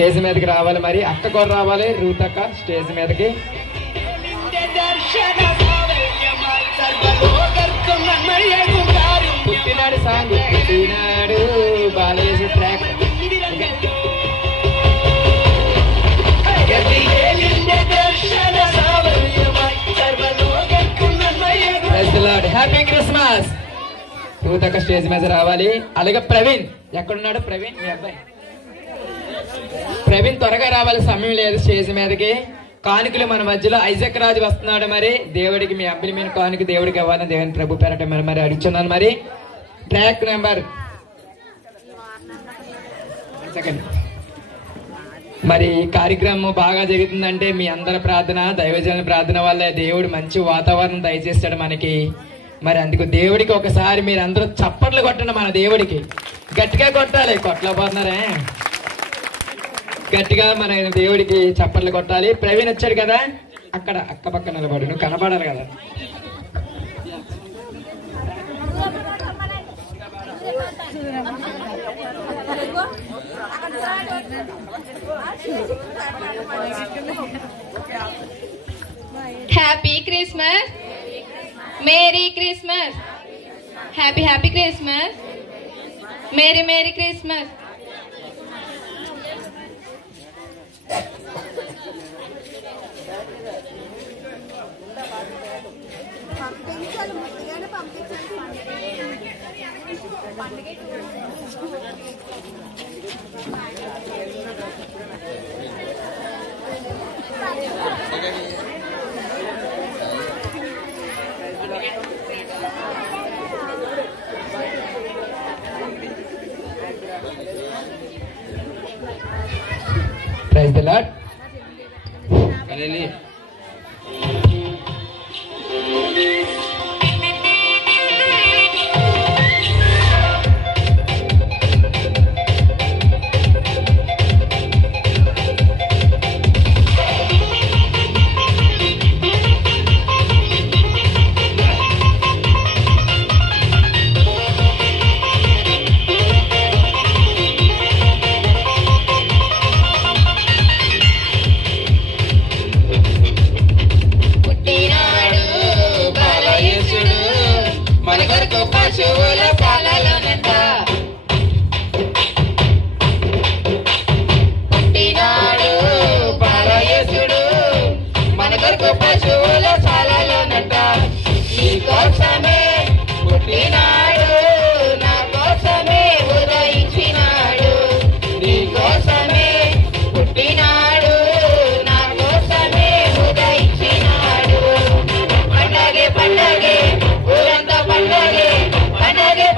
Stage మీదకి రావాలి. మరి అక్క కూడా రావాలి, రూత్ అక్క స్టేజ్ మీదకి. పుట్టినాడు సాంగ్, పుట్టినాడు బాలయేసు ట్రాక్. Happy Christmas. రూత్ అక్క స్టేజ్ మీద రావాలి. అలాగే ప్రవీణ్ ఎక్కడున్నాడు? ప్రవీణ్ మీ అబ్బాయి ప్రవీణ్ త్వరగా రావాలి, సమయం లేదు స్టేజ్ మీదకి. కానుకలు మన మధ్యలో ఐజక్ రాజు వస్తున్నాడు. మరి దేవుడికి మీ అబ్బాయి మీద కానుక దేవుడికి ఇవ్వాలని దేవుని ప్రభు పేరట మరి అడుగుతున్నాను. మరి ట్రాక్ నెంబర్ సెకండ్. మరి ఈ కార్యక్రమం బాగా జరుగుతుందంటే మీ అందరి ప్రార్థన, దైవజనుల ప్రార్థన వల్ల దేవుడు మంచి వాతావరణం దయచేస్తాడు మనకి. మరి అందుకు దేవుడికి ఒకసారి మీరు అందరూ చప్పట్లు కొట్టండి. మన దేవుడికి గట్టిగా కొట్టాలి, కొట్టలేకపోతున్నారే, గట్టిగా మన దేవుడికి చప్పట్లు కొట్టాలి. ప్రవీణ్ వచ్చాడు కదా, అక్కడ అక్క పక్క నిలబడు, నువ్వు కనపడాలి కదా. Happy Christmas, merry Christmas, happy happy Christmas, merry merry Christmas. Praise the Lord. Hallelujah. పండగే పండగే ఊరంతా పండగే పండగే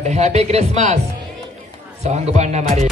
పాట హ్యాపీ క్రిస్మస్ సాంగ్ పాడినా మరి